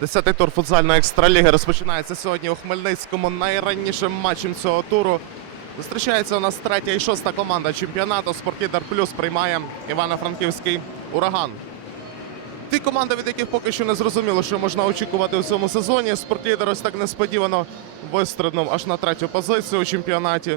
Десятий тур футзальної екстраліги розпочинається сьогодні у Хмельницькому найраннішим матчем цього туру. Зустрічається у нас третя і шоста команда чемпіонату. Спортлідер Плюс приймає Івано-Франківський ураган. Ті команди, від яких поки що не зрозуміло, що можна очікувати у цьому сезоні. Спортлідер ось так несподівано вистрибнув аж на третю позицію у чемпіонаті.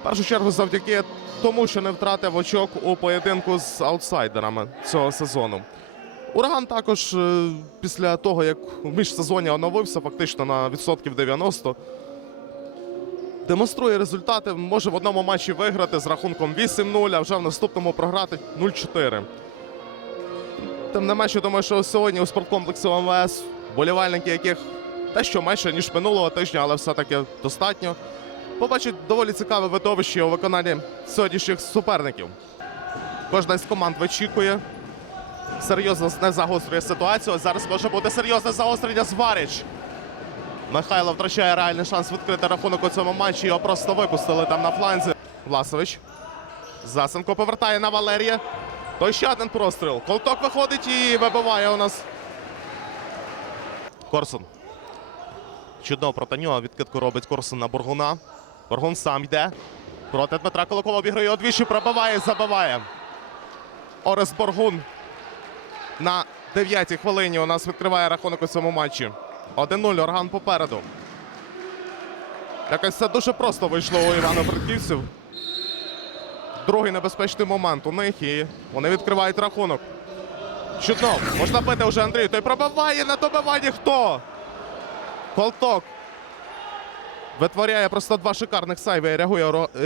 В першу чергу завдяки тому, що не втратив очок у поєдинку з аутсайдерами цього сезону. Ураган також е, після того, як в міжсезоні оновився фактично на відсотків 90, демонструє результати. Може в одному матчі виграти з рахунком 8-0, а вже в наступному програти 0-4. Тим не менше, думаю, що сьогодні у спорткомплексі МВС болівальники, яких дещо менше, ніж минулого тижня, але все-таки достатньо. Побачить доволі цікаве видовище у виконанні сьогоднішніх суперників. Кожна з команд вичікує. Серйозно не загострює ситуацію. Зараз може бути серйозне загострення Зварич. Михайло втрачає реальний шанс відкрити рахунок у цьому матчі. Його просто випустили там на фланзі. Власович. Засенко повертає на Валерія. То ще один простріл. Колток виходить і вибиває у нас. Корсун. Чудово проти нього. Відкидку робить Корсун на Боргуна. Боргун сам йде. Проти Дмитра Колокова обіграє його двічі, пробиває, забиває. Орес Боргун на 9-й хвилині у нас відкриває рахунок у цьому матчі. 1-0, орган попереду. Якось це дуже просто вийшло у Івано-Франківців. Другий небезпечний момент у них і вони відкривають рахунок. Чудно, можна бити вже Андрію. Той пробиває на добиванні хто? Колток. Витворяє просто два шикарних сайви і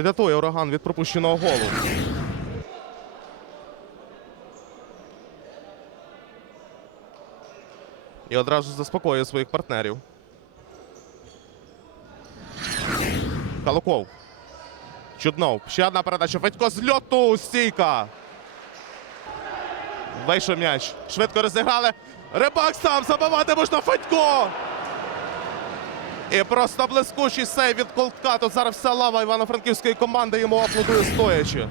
рятує ураган від пропущеного голу. І одразу заспокоює своїх партнерів. Калуков. Чуднов. Ще одна передача. Федько з льоту. Стійка. Вийшов м'яч. Швидко розіграли. Рибак сам забивати можна Федько. І просто блискучий сейв від Колтка. Тут зараз вся лава івано-франківської команди йому аплодує стоячи.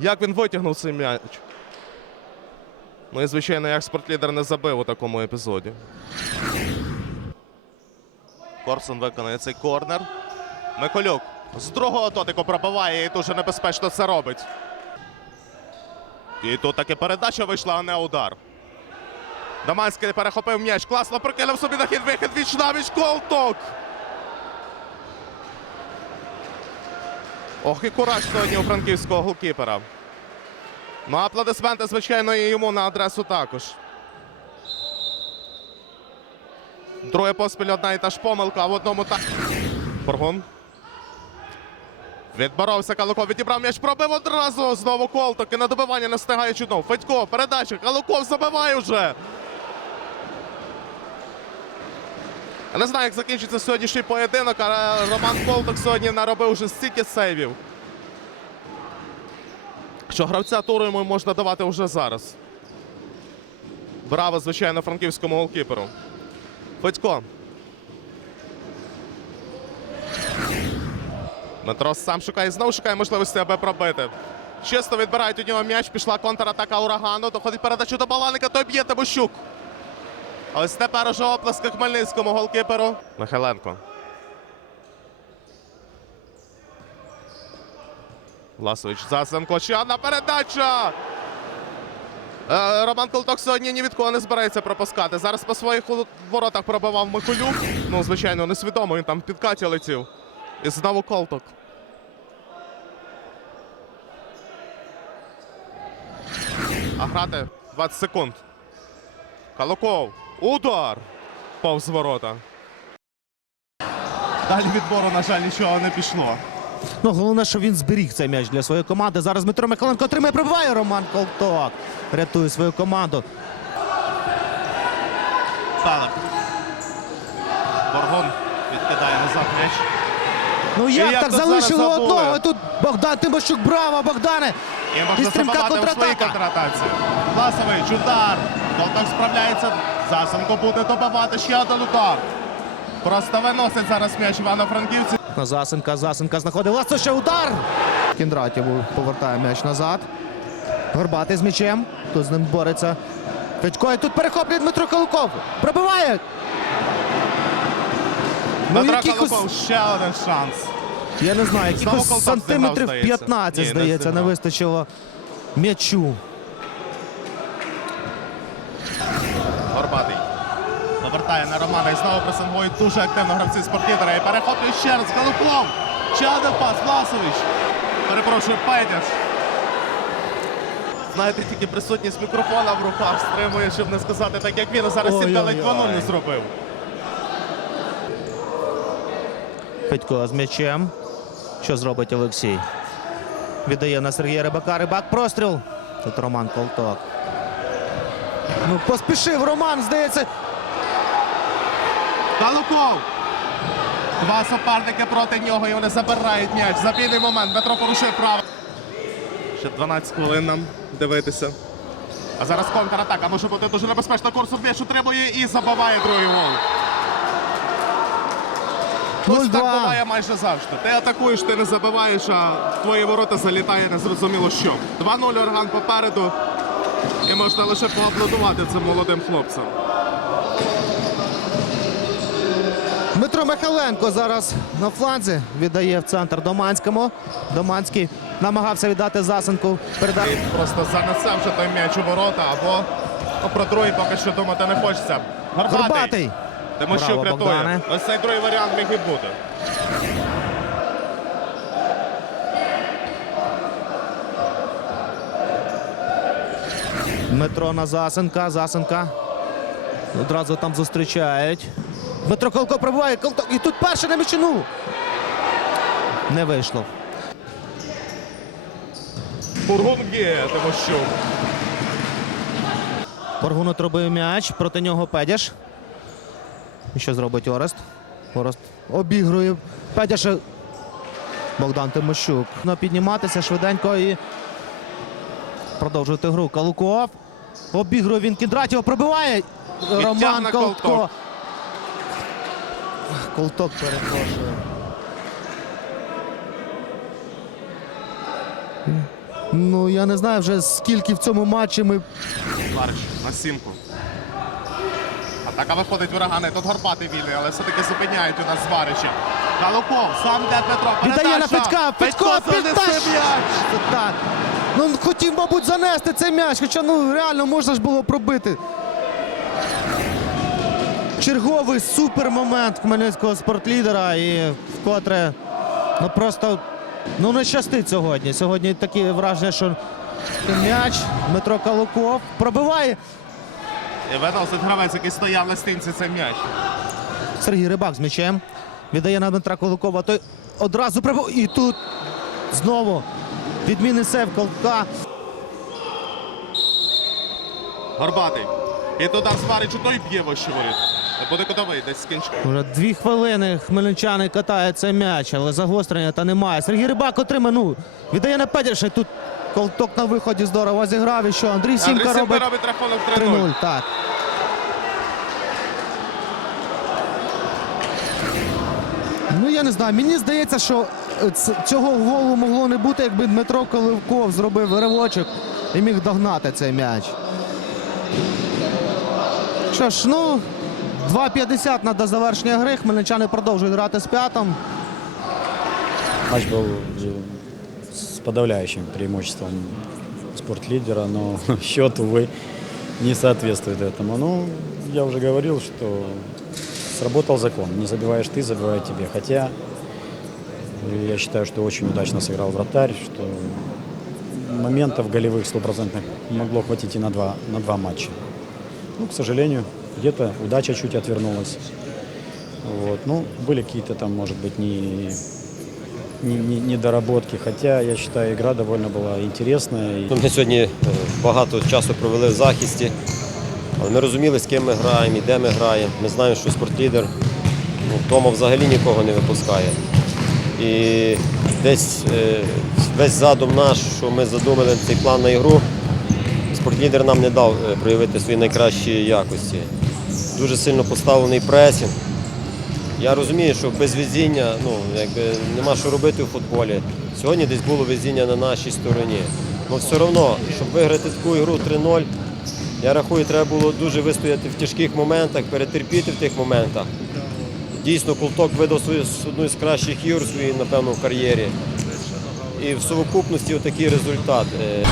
Як він витягнув цей м'яч. Ну і звичайно, як спортлідер не забив у такому епізоді. Корсун виконує цей корнер. Миколюк з другого дотику пробиває і дуже небезпечно це робить. І тут таки передача вийшла, а не удар. Даманський перехопив м'яч. Класно прокинув собі на хід вихід віч навіч колток. Ох, і кураж сьогодні у франківського голкіпера. Ну, аплодисменти, звичайно, і йому на адресу також. Друге поспіль одна і та ж помилка, в одному так. Боргун. Відборовся Калуков, відібрав м'яч, пробив одразу. Знову колток і на добивання не встигає чудно. Федько, передача. Калуков забиває вже. Я не знаю, як закінчиться сьогоднішній поєдинок, але Роман Колток сьогодні наробив вже стільки сейвів. Що гравця туру йому можна давати вже зараз. Браво, звичайно, франківському голкіперу. Федько. Дмитро сам шукає, знову шукає можливості, аби пробити. Чисто відбирають у нього м'яч, пішла контратака урагану. Доходить передачу до Баланика, той б'є Тимощук. Ось тепер уже оплески Хмельницькому голкіперу. Михайленко. Власович Засенко. Ще одна передача. Е, Роман Колток сьогодні ні від кого не збирається пропускати. Зараз по своїх воротах пробивав Миколюк. Ну, звичайно, несвідомо, він там в підкаті летів. І знову Колток. А грати 20 секунд. Калуков. Удар! Повз ворота. Далі відбору, на жаль, нічого не пішло. Ну, головне, що він зберіг цей м'яч для своєї команди. Зараз Дмитро Михайленко отримає, пробиває Роман Колток. Рятує свою команду. Палик. Боргун відкидає назад м'яч. Ну як, як так залишили одного. І Тут Богдан Тимощук, браво, Богдане! І стрімка контратака. Власович, удар. Колток справляється. Засенко буде добивати ще один удар. Просто виносить зараз м'яч Івано-Франківці. На Засенка, Засенка знаходить власне ще удар. Кіндратів повертає м'яч назад. Горбатий з м'ячем. Тут з ним бореться Федько і тут перехоплює Дмитро Калуков. Пробиває. Ну, Дмитро Колобов, ще один шанс. я не знаю, якихось сантиметрів 15, здається, не вистачило м'ячу. Горбатий. Повертає на Романа і знову пресингують дуже активно гравці спортлідера. І перехоплює ще раз. Ще один пас. Власович. Перепрошую, Петяш. Знаєте, тільки присутність мікрофона в руках стримує, щоб не сказати так, як він. А зараз Ой-ой-ой. Ледь 2-0 не зробив. Федько з м'ячем. Що зробить Олексій? Віддає на Сергія Рибака. Рибак простріл. Тут Роман Колток. Ну, поспішив Роман, здається. Галуков. Два суперники проти нього і вони забирають м'яч. Запійний момент. Дмитро порушує право. Ще 12 хвилин нам дивитися. А зараз контратака може бути дуже небезпечна. Корсун м'яч утримує і забиває другий гол. Ось так буває майже завжди. Ти атакуєш, ти не забиваєш, а в твої ворота залітає незрозуміло що. 2-0 орган попереду. І можна лише поаплодувати цим молодим хлопцям. Дмитро Михайленко зараз на фланзі віддає в центр Доманському. Доманський намагався віддати засенку. Переда... Просто занесе вже той м'яч у ворота, або про другий поки що думати не хочеться. Горбатий. Тимощук рятує. Ось цей другий варіант міг і бути. Дмитро на Засенка. Засенка. Одразу там зустрічають. Дмитро Колко пробиває. Колток. І тут перший на м'ячину. Не вийшло. Бургунгі Тимощук. Поргунут робив м'яч. Проти нього Педяш. І Що зробить Орест? Орест обігрує Педяша. Богдан Тимощук. Ну, підніматися швиденько і продовжувати гру. Калуков. Обігрує він Кіндратєва. Пробиває. Роман Колтко. Колток. Перепрошує. Ну, я не знаю вже скільки в цьому матчі ми Ларич на сімку. Атака виходить урагани. Тут Горбатий вільний, але все-таки зупиняють у нас Зварича. Галуков, сам для Петро. Віддає на підтащ. м'яч. Це Так. Ну хотів, мабуть, занести цей м'яч, хоча ну реально можна ж було пробити. Черговий супермомент хмельницького спортлідера і вкотре ну просто ну не щастить сьогодні. Сьогодні таке враження, що м'яч Дмитро Калуков пробиває. І виносить гравець, який стояв на стінці цей м'яч. Сергій Рибак з м'ячем. Віддає на Дмитра Куликова. Той одразу прибув. І тут знову відмінний сев Колка. Горбатий. І туди Зварич у той б'є вище воріт. Буде кутовий десь з кінчка. Вже дві хвилини хмельничани катають цей м'яч, але загострення та немає. Сергій Рибак отримає. Ну, віддає на Педерша. Тут Колток на виході здорово зіграв. І що Андрій Сімка Андрій робить робить рахунок 3-0. 3-0. Так. Ну я не знаю. Мені здається, що е, цього голу могло не бути, якби Дмитро Коливков зробив ривочок і міг догнати цей м'яч. Що ж, ну 2.50 на до завершення гри. Хмельничани продовжують грати з п'ятом. Матч был э, с подавляющим преимуществом спортлидера, но счет, увы, не соответствует этому. Ну, я уже говорил, что сработал закон. Не забиваешь ты, забивают тебе. Хотя я считаю, что очень удачно сыграл вратарь, что моментов голевых стопроцентных могло хватить и на два, на два матча. Ну, к сожалению, где-то удача чуть отвернулась. Вот. Ну, были какие-то там, может быть, не не- не- недоработки. Хотя я считаю, игра довольно была интересная. И Ну, Ми сьогодні е, багато часу провели в захисті, але ми розуміли, з ким ми граємо і де ми граємо. Ми знаємо, що спортлідер ну, вдома взагалі нікого не випускає. І десь е, весь задум наш, що ми задумали цей план на ігру, спортлідер нам не дав е, проявити свої найкращі якості. Дуже сильно поставлений пресінг. Я розумію, що без везіння ну, якби, нема що робити у футболі. Сьогодні десь було везіння на нашій стороні. Але все одно, щоб виграти таку ігру 3-0, Я рахую, треба було дуже вистояти в тяжких моментах, перетерпіти в тих моментах. Дійсно, Култок видав свою одну з кращих ігор своїй, напевно, в кар'єрі. І в совокупності отакий результат. Е,